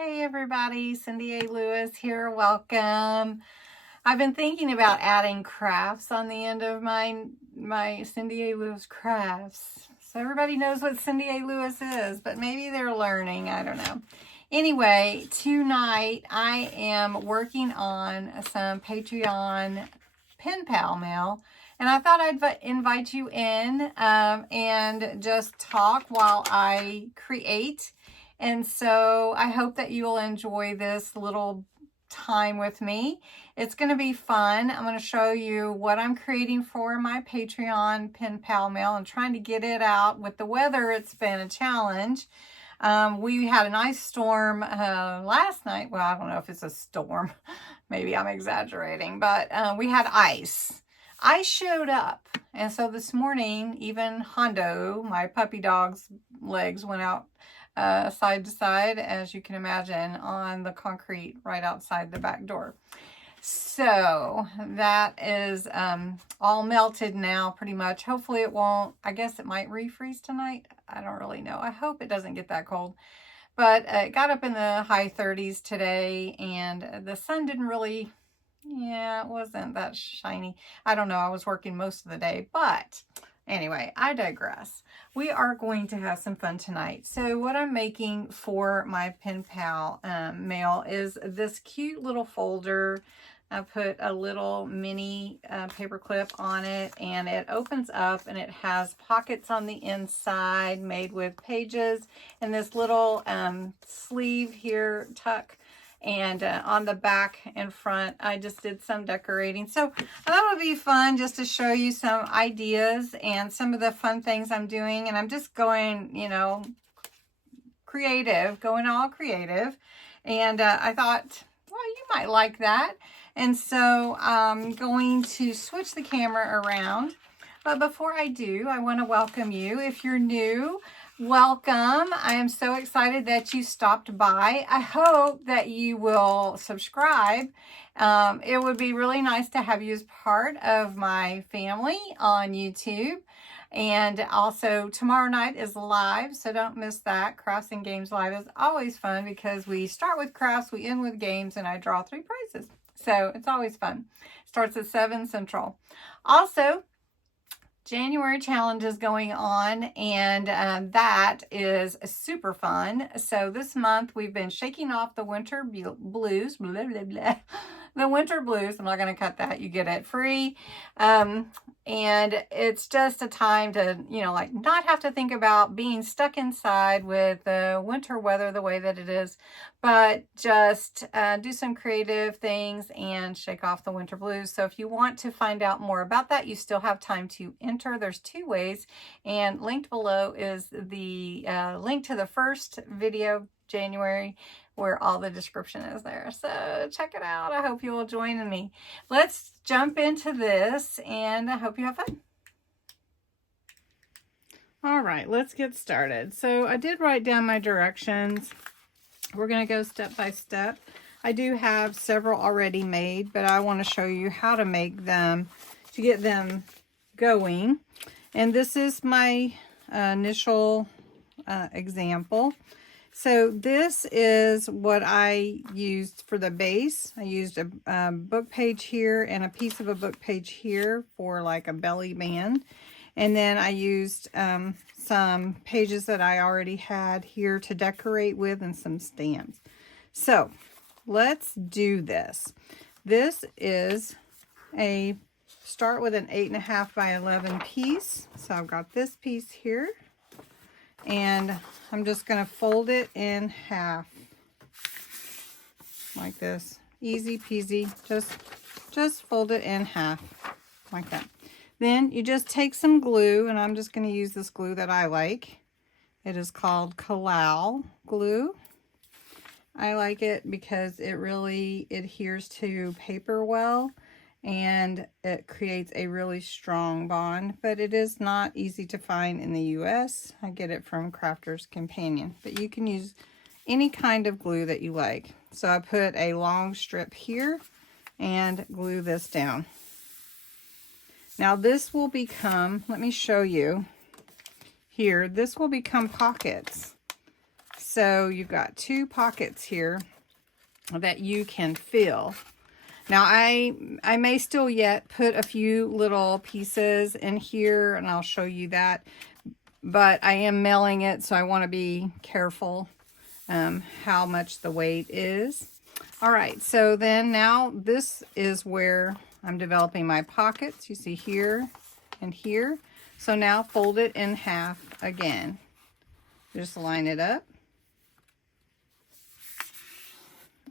Hey everybody, Cindy A. Lewis here. Welcome. I've been thinking about adding crafts on the end of my Cindy A. Lewis crafts. So everybody knows what Cindy A. Lewis is, but maybe they're learning. I don't know. Anyway, tonight I am working on some Patreon PenPal mail. And I thought I'd invite you in and just talk while I create. And so I hope that you will enjoy this little time with me. It's going to be fun. I'm going to show you what I'm creating for my Patreon PenPal mail. I'm trying to get it out. With the weather, it's been a challenge. We had a nice storm last night. Well, I don't know if it's a storm. Maybe I'm exaggerating, but we had ice. Ice showed up. And so this morning, even Hondo, my puppy dog's legs went out side to side, as you can imagine, on the concrete right outside the back door. So that is all melted now pretty much. Hopefully it won't. I guess it might refreeze tonight. I don't really know. I hope it doesn't get that cold. But it got up in the high 30s today, and the sun didn't really, it wasn't that shiny. I don't know. I was working most of the day, but anyway, I digress. We are going to have some fun tonight. So what I'm making for my PenPal mail is this cute little folder. I put a little mini paper clip on it, and it opens up and it has pockets on the inside made with pages, and this little sleeve here tuck. And on the back and front, I just did some decorating. So I thought it would be fun just to show you some ideas and some of the fun things I'm doing. And I'm just going, creative, going all creative. And I thought, well, you might like that. And so I'm going to switch the camera around. But before I do, I want to welcome you. If you're new, welcome. I am so excited that you stopped by. I hope that you will subscribe. It would be really nice to have you as part of my family on YouTube. And also tomorrow night is live, so don't miss that. Crafts and Games Live is always fun because we start with crafts, we end with games, and I draw 3 prizes. So it's always fun. Starts at 7 Central. Also, January challenge is going on, and that is super fun. So this month we've been shaking off the winter blues, blah, blah, blah. The winter blues. I'm not going to cut that. You get it free. And it's just a time to, not have to think about being stuck inside with the winter weather the way that it is, but just do some creative things and shake off the winter blues. So if you want to find out more about that, you still have time to enter. There's 2 ways, and linked below is the link to the first video, January, where all the description is there. So check it out. I hope you will join me. Let's jump into this, and I hope you have fun. All right, let's get started. So I did write down my directions. We're going to go step by step. I do have several already made, but I want to show you how to make them to get them going. And this is my initial example. So this is what I used for the base. I used a book page here and a piece of a book page here for like a belly band. And then I used some pages that I already had here to decorate with and some stamps. So let's do this. This is start with an 8.5 by 11 piece. So I've got this piece here. And I'm just going to fold it in half like this. Easy peasy. Just fold it in half like that. Then you just take some glue, and I'm just going to use this glue that I like. It is called Kalal glue. I like it because it really adheres to paper well, and it creates a really strong bond, but it is not easy to find in the US. I get it from Crafter's Companion, but you can use any kind of glue that you like. So I put a long strip here and glue this down. Now this will become, let me show you here, this will become pockets. so you've got 2 pockets here that you can fill. Now I may still yet put a few little pieces in here, and I'll show you that, but I am mailing it, so I want to be careful how much the weight is. All right, so then now this is where I'm developing my pockets. You see here and here. So now fold it in half again. Just line it up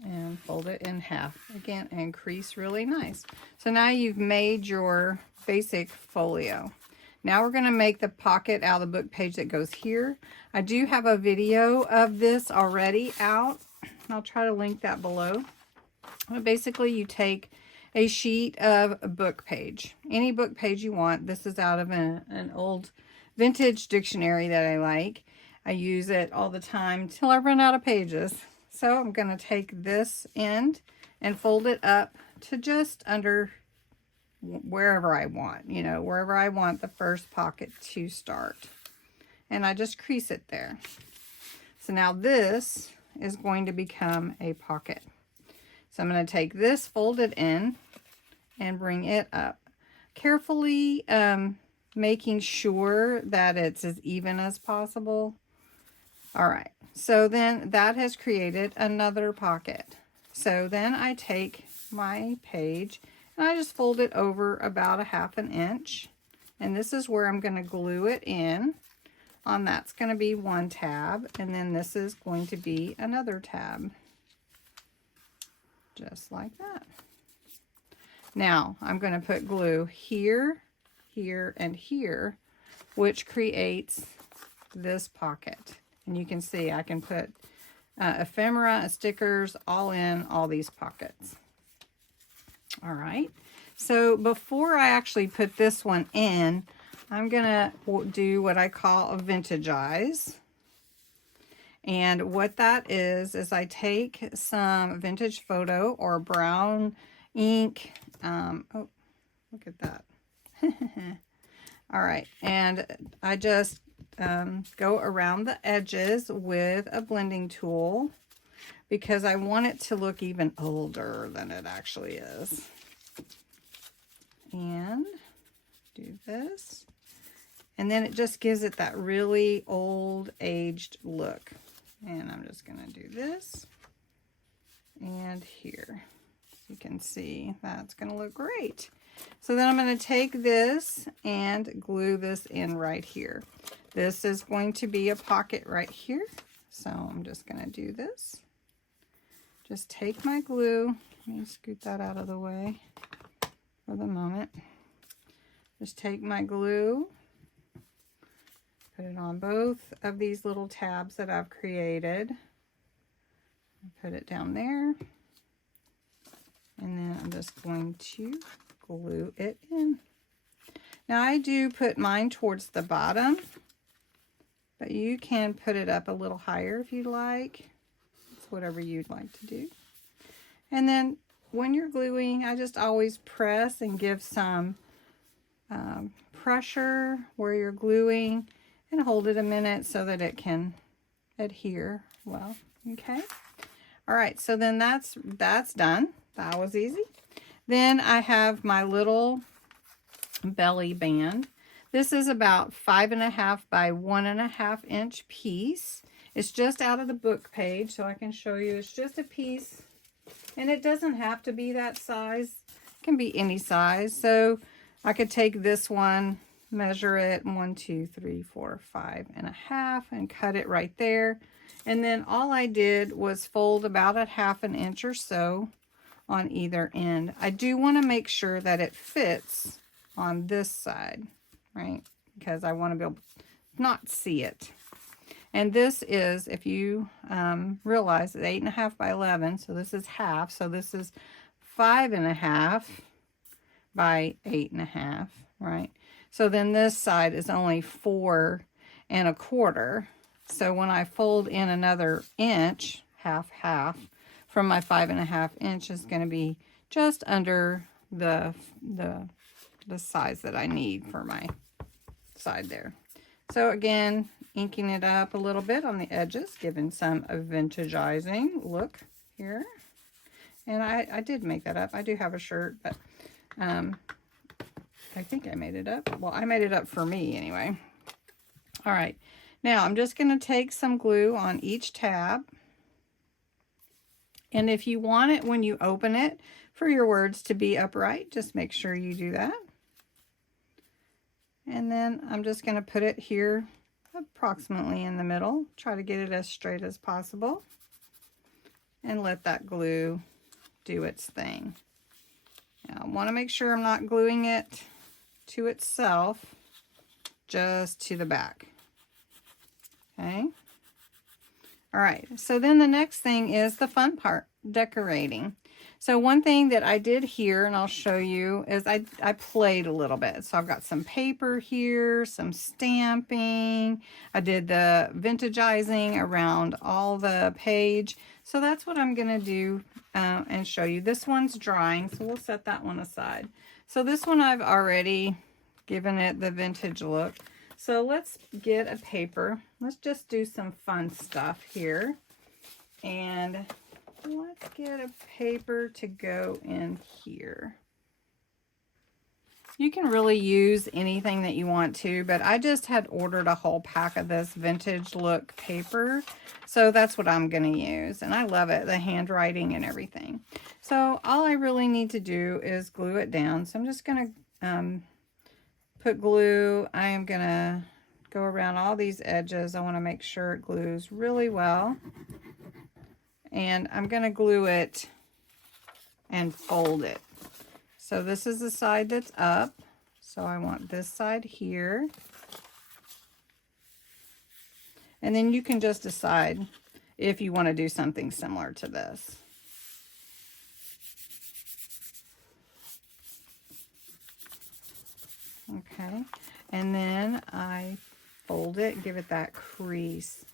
and fold it in half again and crease really nice. So now you've made your basic folio. Now we're going to make the pocket out of the book page that goes here. I do have a video of this already out. I'll try to link that below. But basically, you take a sheet of a book page, any book page you want. This is out of an old vintage dictionary that I like. I use it all the time till I run out of pages. So I'm going to take this end and fold it up to just under wherever I want, you know, wherever I want the first pocket to start. And I just crease it there. So now this is going to become a pocket. So I'm going to take this, fold it in, and bring it up. Carefully making sure that it's as even as possible. All right, so then that has created another pocket. So then I take my page and I just fold it over about 1/2 inch. And this is where I'm going to glue it in. On that's going to be one tab, and then this is going to be another tab. Just like that. Now I'm going to put glue here, here, and here, which creates this pocket. And you can see I can put ephemera, stickers, all in all these pockets. All right. So before I actually put this one in, I'm going to do what I call a vintage-ize. And what that is I take some vintage photo or brown ink. Oh, look at that. All right. And I just go around the edges with a blending tool because I want it to look even older than it actually is. And do this. And then it just gives it that really old, aged look. And I'm just going to do this. And here. You can see that's going to look great. So then I'm going to take this and glue this in right here. This is going to be a pocket right here. So I'm just going to do this. Just take my glue. Let me scoot that out of the way for the moment. Just take my glue. Put it on both of these little tabs that I've created. Put it down there. And then I'm just going to glue it in. Now I do put mine towards the bottom, but you can put it up a little higher if you'd like. It's whatever you'd like to do. And then when you're gluing, I just always press and give some pressure where you're gluing and hold it a minute so that it can adhere well. Okay. All right. So then that's done. That was easy. Then I have my little belly band. This is about 5.5 by 1.5 inch piece. It's just out of the book page, so I can show you. It's just a piece, and it doesn't have to be that size. It can be any size. So I could take this one, measure it 1, 2, 3, 4, 5.5, and cut it right there. And then all I did was fold about 1/2 inch or so on either end. I do want to make sure that it fits on this side, right? Because I want to be able to not see it. And this is, if you realize, it's 8.5 by 11, so this is half. So this is 5.5 by 8.5, right? So then this side is only 4.25. So when I fold in another inch, half, from my 5.5 inch is going to be just under the size that I need for my side there. So again, inking it up a little bit on the edges, giving some vintagizing look here. And I did make that up. I do have a shirt, but I think I made it up. Well, I made it up for me anyway. All right. Now I'm just going to take some glue on each tab. And if you want it when you open it for your words to be upright, just make sure you do that. And then I'm just going to put it here approximately in the middle. Try to get it as straight as possible. And let that glue do its thing. Now I want to make sure I'm not gluing it to itself, just to the back. Okay. All right, so then the next thing is the fun part, decorating. So one thing that I did here, and I'll show you, is I played a little bit. So I've got some paper here, some stamping. I did the vintagizing around all the page. So that's what I'm going to do and show you. This one's drying, so we'll set that one aside. So this one I've already given it the vintage look. So let's get a paper. Let's just do some fun stuff here. And let's get a paper to go in here. You can really use anything that you want to, but I just had ordered a whole pack of this vintage look paper. So that's what I'm going to use. And I love it, the handwriting and everything. So all I really need to do is glue it down. So I'm just going to put glue. I am going to go around all these edges. I want to make sure it glues really well. And I'm going to glue it and fold it. So this is the side that's up. So I want this side here. And then you can just decide if you want to do something similar to this. Okay. And then I fold it, give it that crease.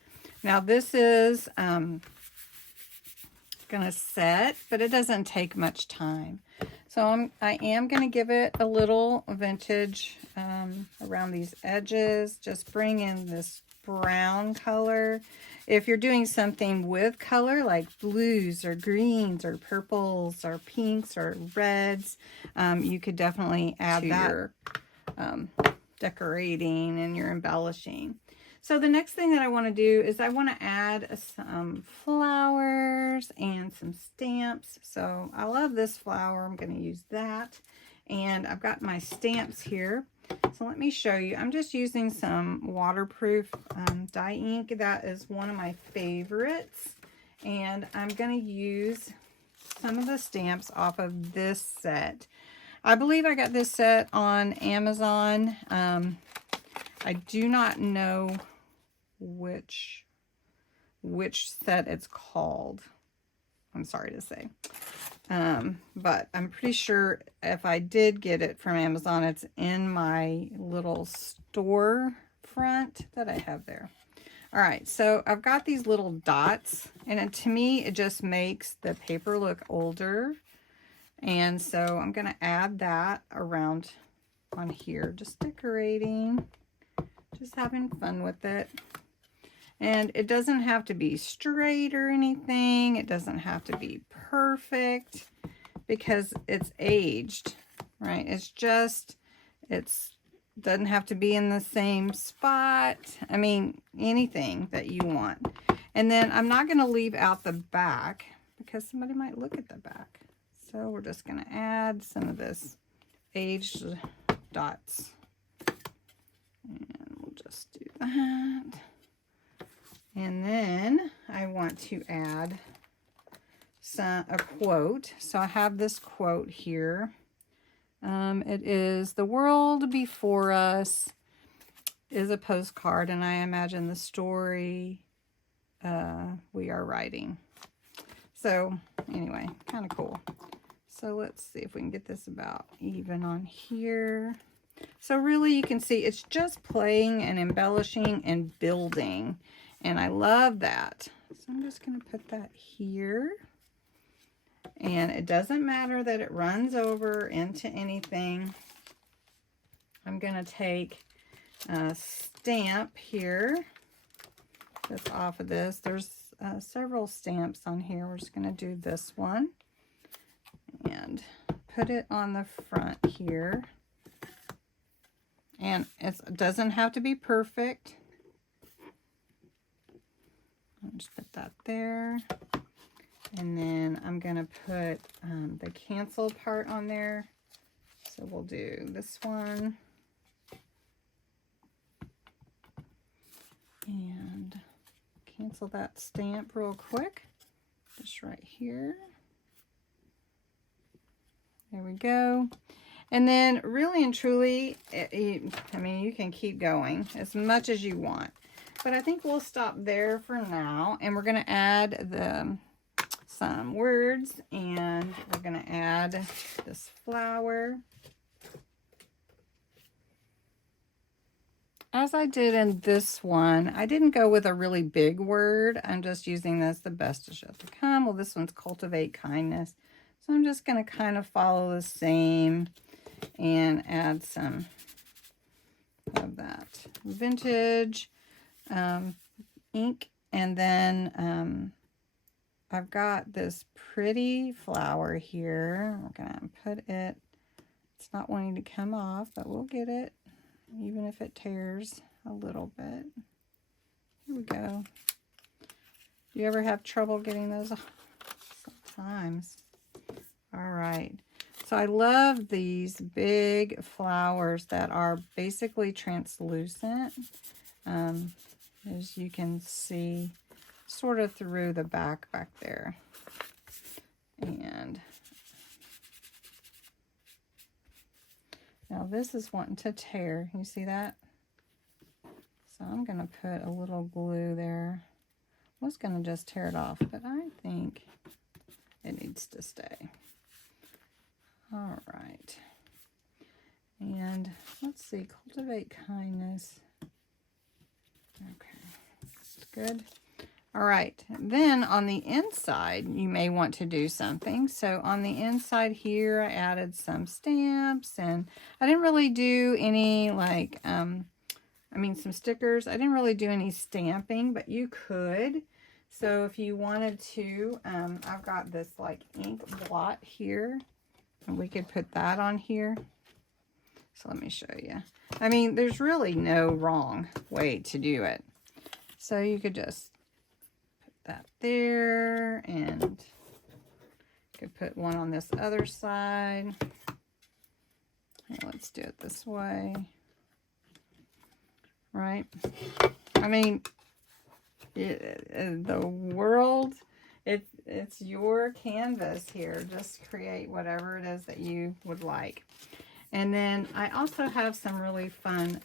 Now this is gonna set, but it doesn't take much time. So I am gonna give it a little vintage around these edges. Just bring in this brown color. If you're doing something with color like blues or greens or purples or pinks or reds, you could definitely add to your decorating and your embellishing. So the next thing that I want to do is I want to add some flowers and some stamps. So I love this flower. I'm going to use that. And I've got my stamps here. So let me show you. I'm just using some waterproof dye ink. That is one of my favorites. And I'm going to use some of the stamps off of this set. I believe I got this set on Amazon. I do not know which set it's called. I'm sorry to say. But I'm pretty sure if I did get it from Amazon, it's in my little store front that I have there. All right, so I've got these little dots, and to me, it just makes the paper look older. And so I'm going to add that around on here, just decorating, just having fun with it. And it doesn't have to be straight or anything. It doesn't have to be perfect because it's aged, right? It's just, doesn't have to be in the same spot. I mean, anything that you want. And then I'm not going to leave out the back because somebody might look at the back. So we're just going to add some of this aged dots. And we'll just do that. And then I want to add a quote. So I have this quote here. It is, "The world before us is a postcard, and I imagine the story we are writing." So anyway, kind of cool. So let's see if we can get this about even on here. So really you can see it's just playing and embellishing and building. And I love that. So I'm just going to put that here. And it doesn't matter that it runs over into anything. I'm going to take a stamp here. this off of this. There's several stamps on here. We're just going to do this one and put it on the front here. And it doesn't have to be perfect. I'll just put that there. And then I'm going to put the cancel part on there. So we'll do this one. And cancel that stamp real quick. Just right here. There we go. And then really and truly, I mean, you can keep going as much as you want. But I think we'll stop there for now. And we're going to add some words. And we're going to add this flower. As I did in this one, I didn't go with a really big word. I'm just using this, the best is yet to come. Well, this one's cultivate kindness. So I'm just going to kind of follow the same and add some of that vintage ink. And then I've got this pretty flower here. We're going to put it, it's not wanting to come off, but we'll get it. Even if it tears a little bit. Here we go. Do you ever have trouble getting those off? Sometimes. All right. So I love these big flowers that are basically translucent. As you can see, sort of through the back there. And now this is wanting to tear. You see that? So I'm going to put a little glue there. I was going to just tear it off, but I think it needs to stay. All right. And let's see, cultivate kindness. Okay, that's good. All right, then on the inside, you may want to do something. So on the inside here, I added some stamps, and I didn't really do any like, some stickers. I didn't really do any stamping, but you could. So if you wanted to, I've got this like ink blot here, and we could put that on here. So let me show you. I mean, there's really no wrong way to do it. So you could just that there, and could put one on this other side. Here, let's do it this way. Right? I mean, the world, it's your canvas here. Just create whatever it is that you would like. And then I also have some really fun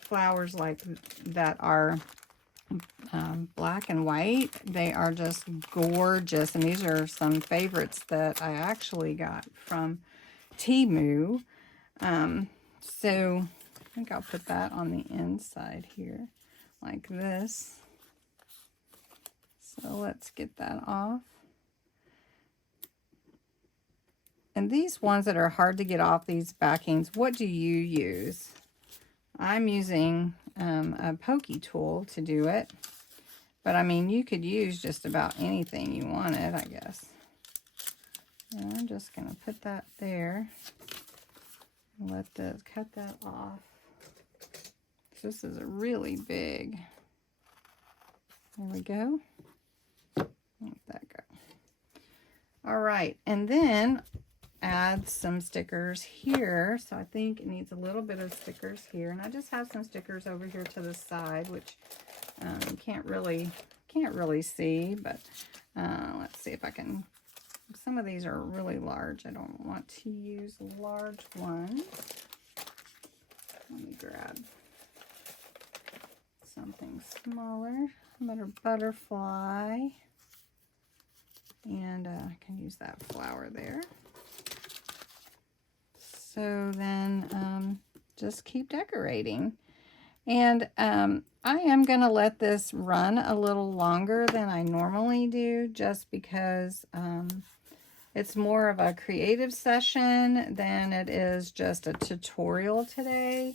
flowers like that are black and white. They are just gorgeous, and these are some favorites that I actually got from Temu. So I think I'll put that on the inside here like this. So let's get that off. And these ones that are hard to get off, these backings, what do you use? I'm using a pokey tool to do it. But I mean, you could use just about anything you wanted, I guess. And I'm just going to put that there. And let this, cut that off. This is a really big. There we go. Let that go. All right, and then add some stickers here. So I think it needs a little bit of stickers here, and I just have some stickers over here to the side, which you can't really see, but let's see if I can. Some of these are really large. I don't want to use large ones. Let me grab something smaller. Another butterfly, and I can use that flower there. So then just keep decorating. And I am going to let this run a little longer than I normally do, just because it's more of a creative session than it is just a tutorial today.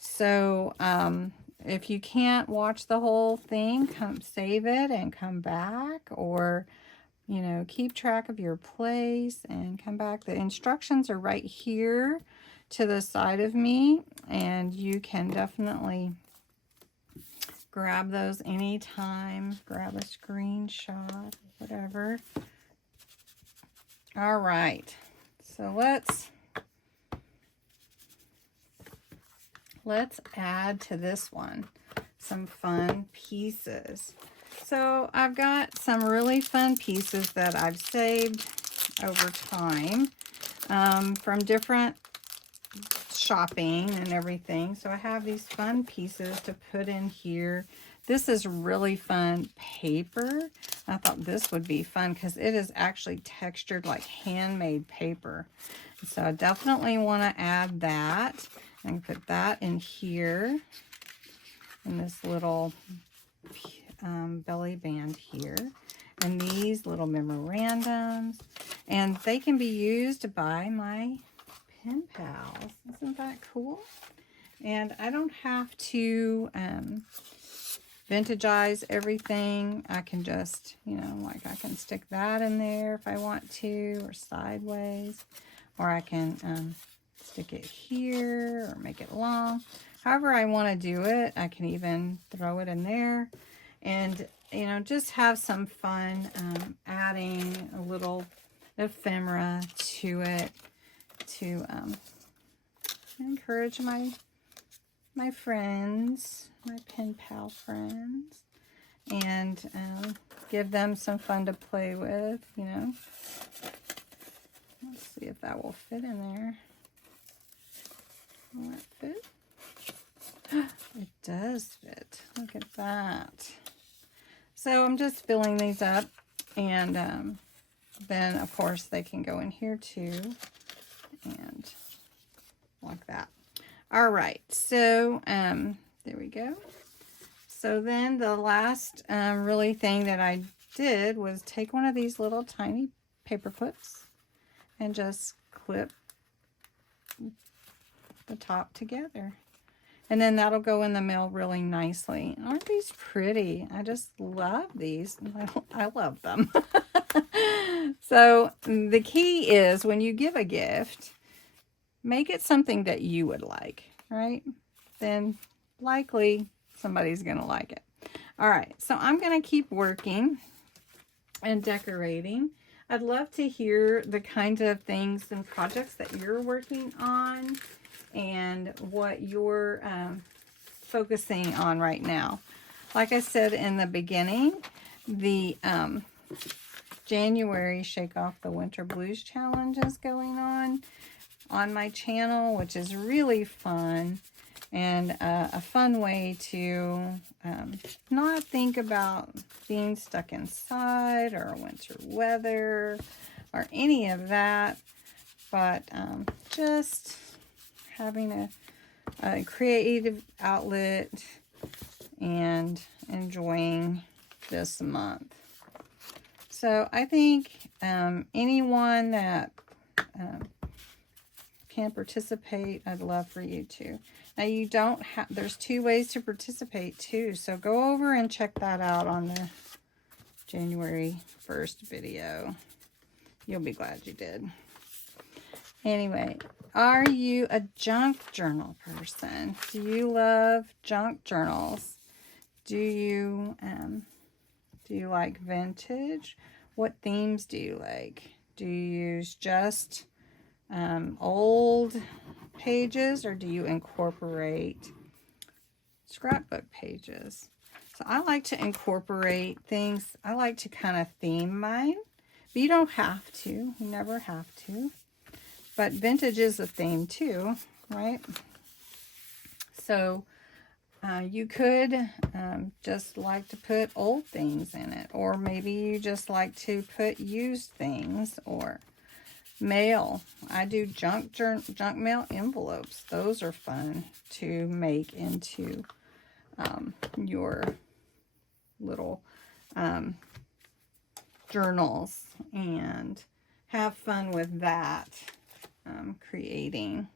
So if you can't watch the whole thing, come save it and come back, or, you know, keep track of your place and come back. The instructions are right here to the side of me, and you can definitely grab those anytime, grab a screenshot, whatever. All right, so let's add to this one some fun pieces. So I've got some really fun pieces that I've saved over time from different shopping and everything. So I have these fun pieces to put in here. This is really fun paper. I thought this would be fun because it is actually textured like handmade paper. So I definitely want to add that. I can put that in here in this little belly band here. And these little memorandums. And they can be used by my pen pals. Isn't that cool? And I don't have to vintagize everything. I can just, you know, like I can stick that in there if I want to, or sideways, or I can stick it here or make it long. However I want to do it, I can even throw it in there and, you know, just have some fun adding a little ephemera to it to encourage my friends, my pen pal friends, and give them some fun to play with, you know. Let's see if that will fit in there. Will that fit? It does fit. Look at that. So I'm just filling these up, and then of course they can go in here too, and like that. All right, so there we go. So then the last really thing that I did was take one of these little tiny paper clips and just clip the top together. And then that'll go in the mail really nicely. Aren't these pretty? I just love these. I love them. So the key is when you give a gift, make it something that you would like, right? Then likely somebody's going to like it. All right, so I'm going to keep working and decorating. I'd love to hear the kinds of things and projects that you're working on and what you're focusing on right now. Like I said in the beginning, the January Shake Off the Winter Blues Challenge is going on my channel, which is really fun and a fun way to not think about being stuck inside or winter weather or any of that, but just having a creative outlet and enjoying this month. So I think anyone that can participate, I'd love for you to. Now you don't have, there's 2 ways to participate too, so go over and check that out on the January 1st video. You'll be glad you did. Anyway, are you a junk journal person? Do you love junk journals? Do you like vintage? What themes do you like? Do you use just old pages, or do you incorporate scrapbook pages? So I like to incorporate things. I like to kind of theme mine, but you don't have to. You never have to. But vintage is a theme too, right? So you could just like to put old things in it, or maybe you just like to put used things, or mail. I do junk mail envelopes. Those are fun to make into your little journals, and have fun with that creating.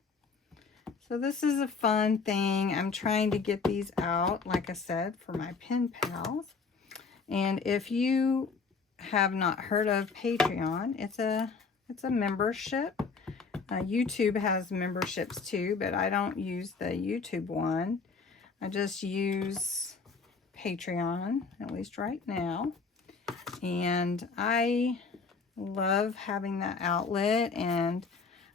So this is a fun thing. I'm trying to get these out, like I said, for my pen pals. And if you have not heard of Patreon, it's a membership. YouTube has memberships too, but I don't use the YouTube one. I just use Patreon, at least right now. And I love having that outlet, and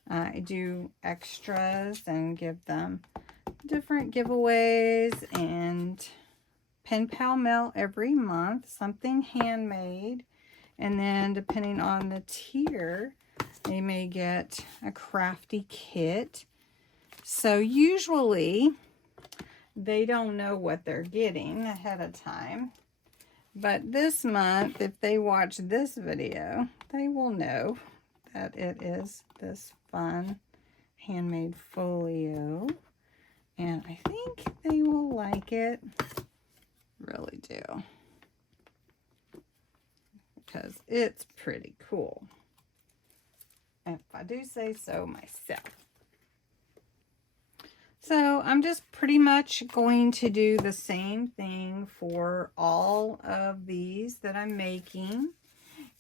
I do extras and give them different giveaways and PenPal mail every month, something handmade. And then depending on the tier, they may get a crafty kit. So usually they don't know what they're getting ahead of time. But this month, if they watch this video, they will know that it is this fun handmade folio. And I think they will like it. Really do. Because it's pretty cool, if I do say so myself. So I'm just pretty much going to do the same thing for all of these that I'm making.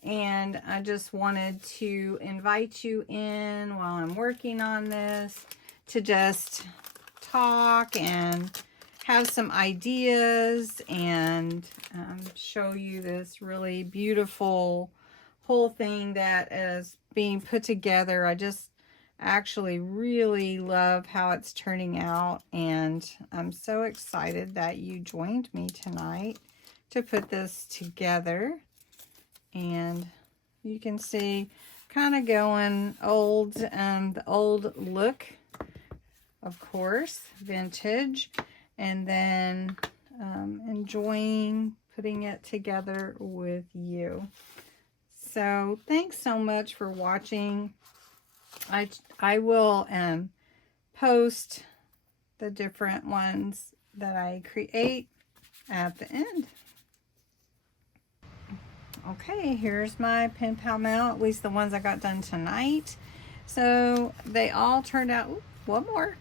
And I just wanted to invite you in while I'm working on this to just talk and have some ideas and show you this really beautiful whole thing that is being put together. I just actually really love how it's turning out, and I'm so excited that you joined me tonight to put this together. And you can see kind of going old, the old look, of course, vintage, and then enjoying putting it together with you. So thanks so much for watching. I will post the different ones that I create at the end. Okay, here's my PenPal mail, at least the ones I got done tonight. So they all turned out, one more.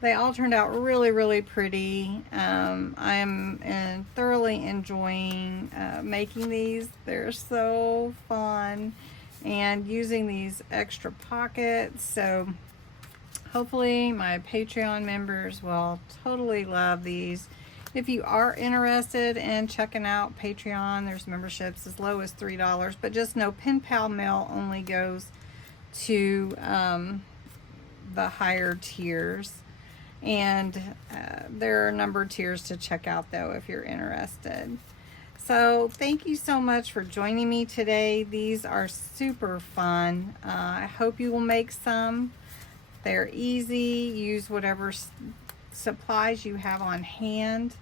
They all turned out really, really pretty. I'm thoroughly enjoying making these. They're so fun, and using these extra pockets. So hopefully my Patreon members will totally love these. If you are interested in checking out Patreon, there's memberships as low as $3, but just know PenPal mail only goes to the higher tiers. And there are a number of tiers to check out, though, if you're interested. So thank you so much for joining me today. These are super fun. I hope you will make some. They're easy. Use whatever supplies you have on hand.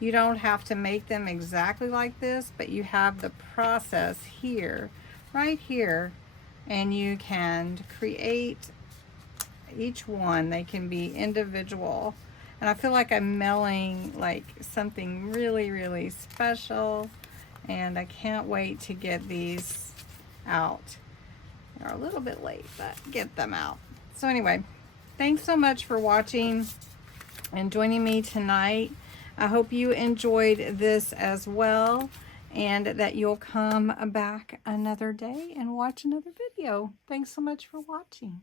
You don't have to make them exactly like this, but you have the process here, right here, and you can create each one. They can be individual, and I feel like I'm mailing like something really, really special, and I can't wait to get these out. They're a little bit late, but get them out. So anyway, thanks so much for watching and joining me tonight. I hope you enjoyed this as well, and that you'll come back another day and watch another video. Thanks so much for watching.